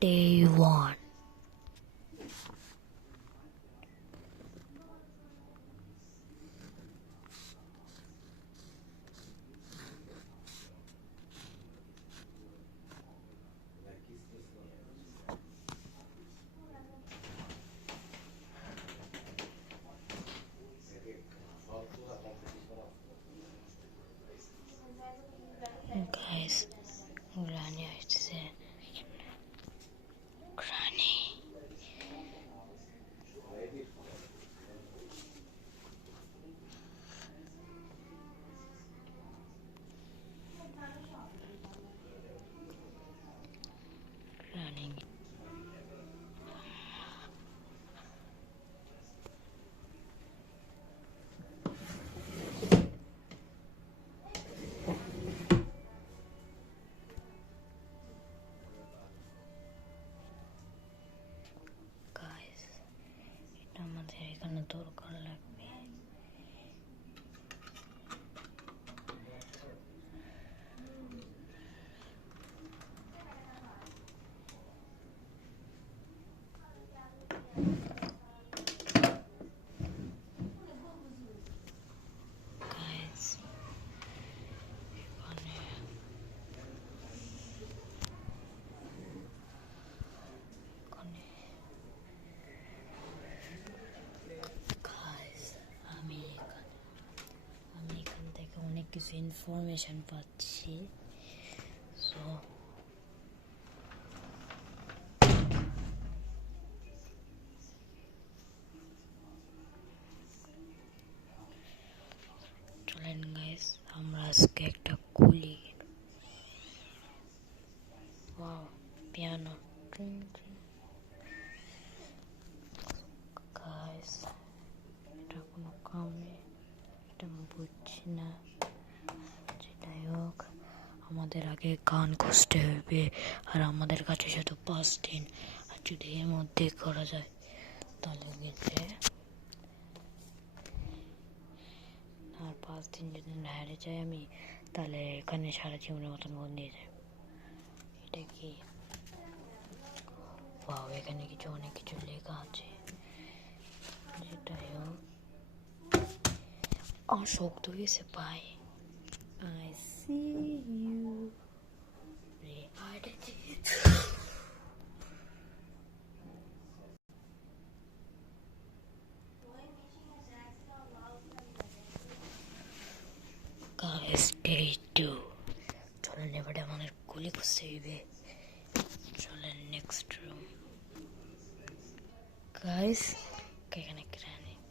Day 1. Guys, Granny আসছে। Granny. Granny. Guys, এটা আমাদের এখানে দরকার লাগবে। Guys, আমি এখান থেকে অনেক কিছু ইনফরমেশন পাচ্ছি। সো চলেন গাইস, আমরা আজকে একটা খুলি। Wow, piano. গাইস, এটা কোনো কামে, এটা আমি বুঝছি না। যেটাই হোক, আমাদের আগে গান খুঁজতে হবে, আর আমাদের কাছে শুধু 5 দিন। আর যদি এর মধ্যে করা যায় তাহলে গেছে, আর 5 দিন যদি না হারে যাই আমি, তাহলে এখানে সারা জীবনের মতন বন্দিয়ে যায়। এটা কি? ওয়াও, এখানে কিছু অনেক কিছু লেখা আছে। যেটাই হোক, শক্ত হয়েছে পাই। I see you. Guys, day 2. চলেন এবারে আমাদের গুলি খুঁজতে হইবে। চলেন নেক্সট রুম। গাইস, এখানে গ্রানাইট,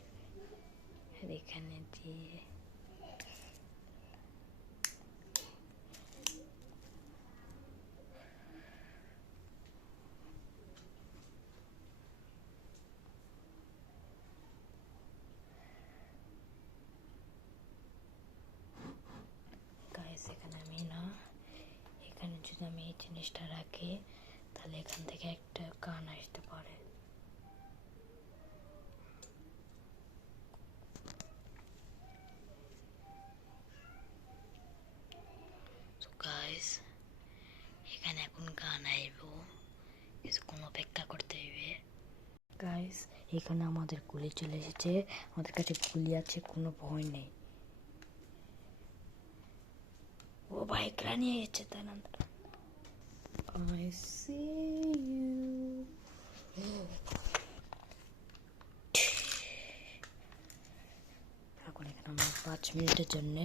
এখানে দিয়ে এখানে আমি না, এখানে যদি আমি এই জিনিসটা রাখি তাহলে এখান থেকে একটা গান আসতে পারে। গাইস, এখানে এখন গান আইব, কিছুক্ষণ অপেক্ষা করতে হইবে। গাইস, এখানে আমাদের গুলি চলে এসেছে, আমাদের কাছে গুলি আছে, কোনো ভয় নেই। ও ভাই, গ্রানি এসেছে। তার I see you. এখন এখানে আমরা 5 মিনিটের জন্য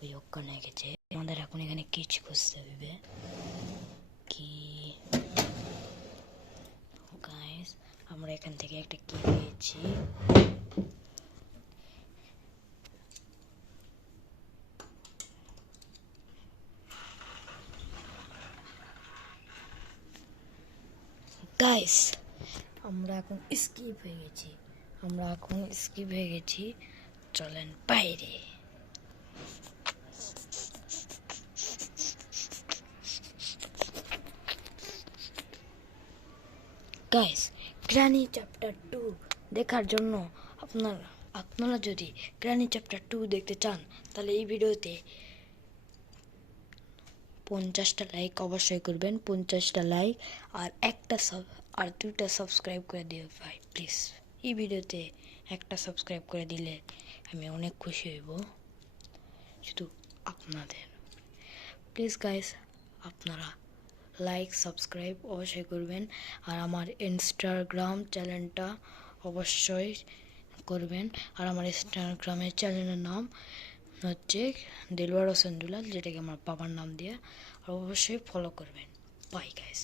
ওই অজ্ঞানে গেছে। আমাদের এখন এখানে কিছু খুঁজতে হবে। কি গাইস, আমরা এখান থেকে একটা কি পেয়েছি। গাইস, আমরা এখন স্কিপ হয়ে গেছি। চলেন বাইরে। গাইস, গ্রানি চ্যাপ্টার 2 দেখার জন্য আপনারা যদি গ্রানি চ্যাপ্টার 2 দেখতে চান তাহলে এই ভিডিওতে 50টা লাইক অবশ্যই করবেন, 50টা লাইক আর আর 2টা সাবস্ক্রাইব করে দিও ভাই প্লিজ। এই ভিডিওতে একটা সাবস্ক্রাইব করে দিলে আমি অনেক খুশি হইব, শুধু আপনাদের। প্লিজ গাইস, আপনারা লাইক সাবস্ক্রাইব অবশ্যই করবেন, আর আমার ইনস্টাগ্রাম চ্যানেলটা অবশ্যই করবেন। আর আমার ইনস্টাগ্রামের চ্যানেলের নাম হচ্ছে দিলওয়ার হোসেন দুলাল, যেটাকে আমার বাবার নাম দিয়ে, আর অবশ্যই ফলো করবেন। Bye guys.